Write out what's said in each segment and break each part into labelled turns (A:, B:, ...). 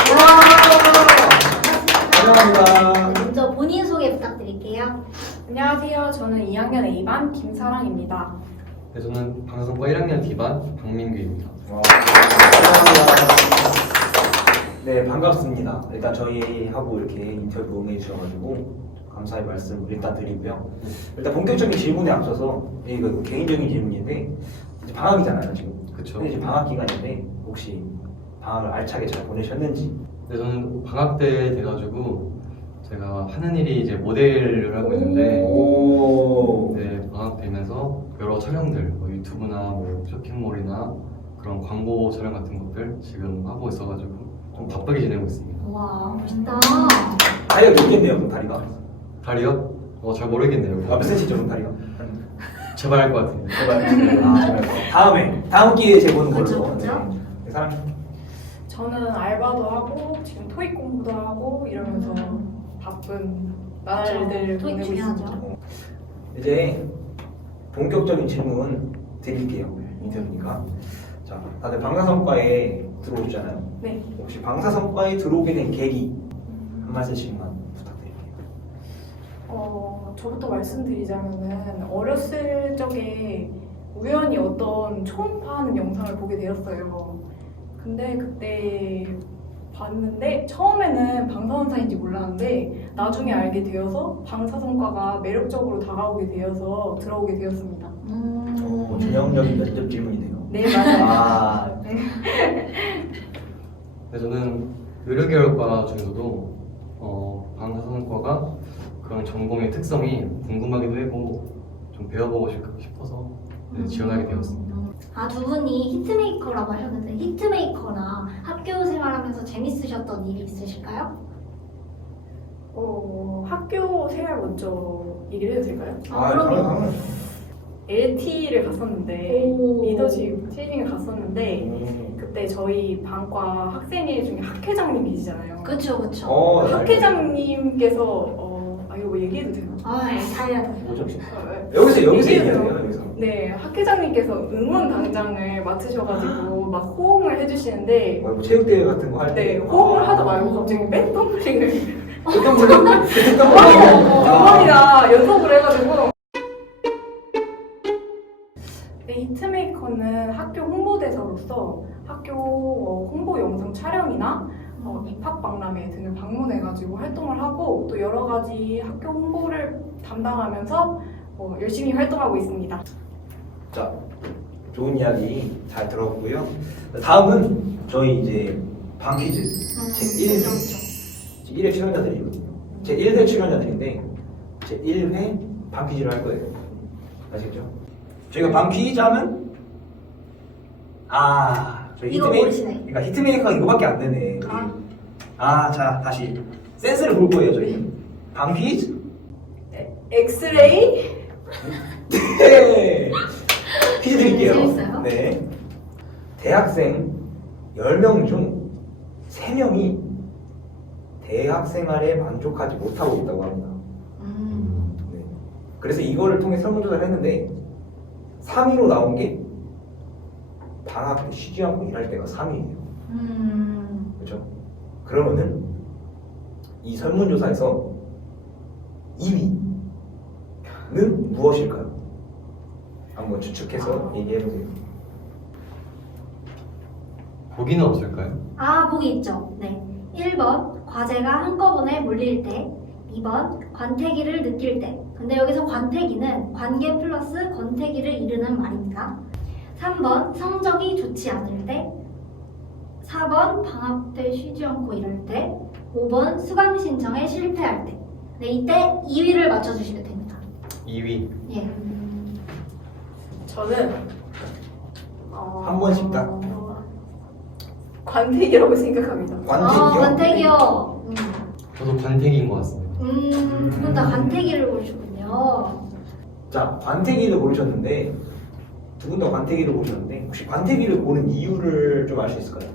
A: 감사합니다.
B: 먼저 본인 소개 부탁드릴게요.
C: 안녕하세요. 저는 2학년 A반 김사랑입니다.
D: 네, 저는 방송과 1학년 D반 박민규입니다.
A: 네, 반갑습니다. 일단 저희하고 이렇게 인터뷰 응해주셔가지고 감사의 말씀 일단 드리고요. 일단 본격적인 질문에 앞서서 이거 개인적인 질문인데 이제 방학이잖아요 지금.
D: 그쵸.
A: 근데 이제 방학 기간인데 혹시 방학을 알차게 잘 보내셨는지?
D: 네, 저는 방학 때 돼가지고 제가 하는 일이 이제 모델을 하고 있는데
A: 오.
D: 네, 방학 되면서 여러 촬영들, 뭐 유튜브나 뭐 쇼핑몰이나 그런 광고 촬영 같은 것들 지금 하고 있어가지고 좀 바쁘게 지내고 있습니다.
B: 와, 멋있다.
A: 다리가 몇 개인데요, 그럼 다리가?
D: 다리요? 잘 모르겠네요.
A: 몇 센치죠, 그럼 다리가?
D: 제발 할 것 같은데.
A: 제발. 다음 기회에 재보는 걸로.
B: 그쵸, 그쵸.
A: 네, 사람.
C: 저는 알바도 하고 지금 토익 공부도 하고 이러면서 바쁜 날들
B: 토익
C: 보내고
B: 중요하죠.
C: 있습니다.
A: 이제 본격적인 질문 드릴게요. 인터뷰니까. 자, 다들 방사선과에 들어오셨잖아요.
C: 네.
A: 혹시 방사선과에 들어오게 된 계기 한 말씀씩만 부탁드릴게요.
C: 저부터 말씀드리자면은 어렸을 적에 우연히 어떤 초음파하는 영상을 보게 되었어요. 근데 그때 봤는데 처음에는 방사선사인지 몰랐는데 나중에 알게 되어서 방사선과가 매력적으로 다가오게 되어서 들어오게 되었습니다.
A: 전형적인 면접 질문이네요.
C: 네, 맞아요.
A: 아,
C: 네.
D: 네, 저는 의료계열과 중에서도 방사선과가 그런 전공의 특성이 궁금하기도 하고 좀 배워보고 싶어서 네, 지원하게 되었습니다.
B: 두 분이 히트메이커라고 하셨는데 히트메이커나 학교 생활하면서 재밌으셨던 일이 있으실까요?
C: 학교 생활 먼저 얘기를 해도 될까요?
B: 그럼요.
C: LT를 갔었는데
B: 오.
C: 리더십 트레이닝을 갔었는데 그때 저희 반과 학생회 중에 학회장님 계시잖아요.
B: 그쵸, 그쵸.
C: 그 학회장님께서 이거 뭐 얘기해도 되나?
B: 잘해야 돼.
A: 뭐죠?
C: 네.
A: 여기서
C: 얘기해도
A: 얘기해요,
C: 돼요?
A: 여기서.
C: 네, 학회장님께서 응원 당장을 맡으셔가지고 막 호응을 해주시는데
A: 뭐 체육대회 같은 거 할 때.
C: 네, 호응을 하다 말고 갑자기 백덤블링을
A: 백덤블링.
C: 두 번이나 연속을 해가지고 네, 히트메이커는 학교 홍보대사로서 학교 홍보 영상 촬영이나 입학 박람회 등을 방문해가지고 활동을 하고 또 여러 가지 학교 홍보를 담당하면서 열심히 활동하고 있습니다.
A: 자, 좋은 이야기 잘 들었고요. 다음은 저희 이제 방퀴즈 제 1회 출연자들이거든요. 제 1회 출연자들인데 제 1회 방퀴즈를 할 거예요. 아시겠죠? 저희가 방퀴즈 하면 저희
B: 이거 모르시네.
A: 그러니까 히트메이커가 이거밖에 안 되네. 자, 다시 센스를 볼 거예요, 저희. 방퀴즈?
C: 엑스레이?
A: 네. 퀴즈 드릴게요.
B: 재밌어요.
A: 네. 대학생 10명 중 3명이 대학 생활에 만족하지 못하고 있다고 합니다. 네. 그래서 이거를 통해 설문조사를 했는데 3위로 나온 게 방학 때 쉬지 않고 일할 때가 3위예요. 그렇죠? 그러면은 이 설문조사에서 2위는 무엇일까요? 한번 추측해서 얘기해보세요.
D: 보기는 없을까요?
B: 보기 있죠. 네. 1번 과제가 한꺼번에 몰릴 때, 2번 관태기를 느낄 때. 근데 여기서 관태기는 관계 플러스 권태기를 이르는 말입니다. 3번 성적이 좋지 않을 때, 4번 방학 때 쉬지 않고 일할 때, 5번 수강 신청에 실패할 때. 네, 이때 2위를 맞춰주시면 됩니다.
D: 2위.
B: 예.
C: 저는
A: 한 번씩 딱.
C: 관택이라고 생각합니다.
A: 관택이요?
B: 관태기요.
D: 저도 관택인 것 같습니다.
B: 두 분 다 관태기를 고르셨군요.
A: 자, 관태기를 고르셨는데 두 분 다 관태기를 고르셨는데 혹시 관태기를 고른 이유를 좀 알 수 있을까요?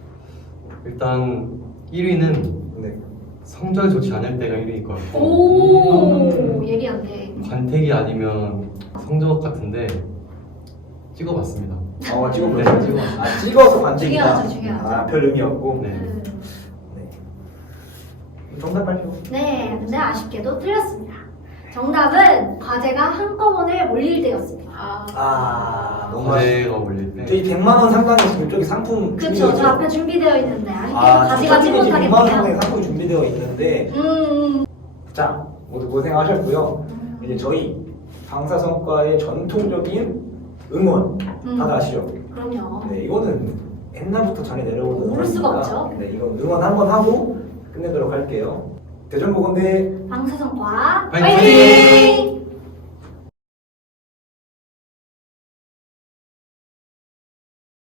D: 일단 1위는
A: 네.
D: 성적이 좋지 않을 때가 1위일 것 같고
B: 오, 예리한데.
D: 관택이 아니면 성적 같은데 찍어봤습니다.
A: 찍어보세요.
D: 네, 찍어봤습니다.
A: 찍어서 관택이다.
B: 중요하죠.
A: 별 의미 없고.
D: 네.
A: 정답 발표.
B: 네, 근데 아쉽게도 틀렸습니다. 정답은 과제가 한꺼번에 몰릴 때였습니다.
A: 너무 아쉽.
D: 과제가 몰릴 때
A: 저희 100만 원 상당의 이쪽에 상품
B: 그쵸,
A: 준비되어
B: 저 앞에 준비되어 있는데 아쉽게도
A: 아,
B: 가져가지
A: 저쪽에 지금 100만 원 상당의
B: 못하겠네요.
A: 상품이 준비되어 있는데 자 모두 고생하셨고요. 이제 저희 방사선과의 전통적인 응원 다들 아시죠?
B: 그럼요.
A: 네, 이거는 옛날부터 전해 내려오던
B: 모를 수가
A: 거니까,
B: 없죠.
A: 네, 이거 응원 한번 하고 끝내도록 할게요. 대전보건대
B: 방사선과
D: 화이팅!
B: 화이팅!